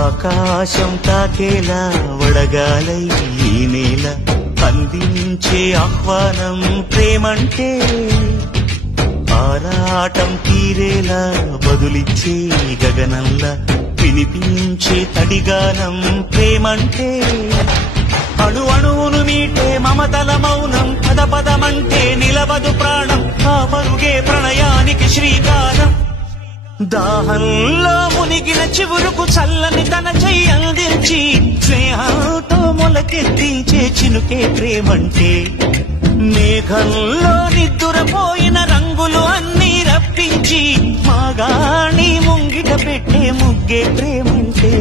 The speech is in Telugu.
ఆకాశం తాకేలా వడగాలై ఈ నేల అందించే ఆహ్వానం ప్రేమంటే ఆరాటం తీరేలా బదులిచ్చే గగనంలా వినిపించే తడిగానం ప్రేమంటే అణు అణువును మీటే మమతల మౌనం పద పదమంటే నిలవదు ప్రాణం ఆ పరుగే ప్రణయానికి శ్రీకారం దాహంలో మునిగిన చివురుకు చల్లని తన చెయ్యి అందించి స్నేహంతో మొలకెత్తించే చినుకే ప్రేమంటే మేఘంలో నిద్దురపోయిన రంగులు అన్నీ రప్పించి మాగాణి ముంగిట పెట్టే ముగ్గే ప్రేమంటే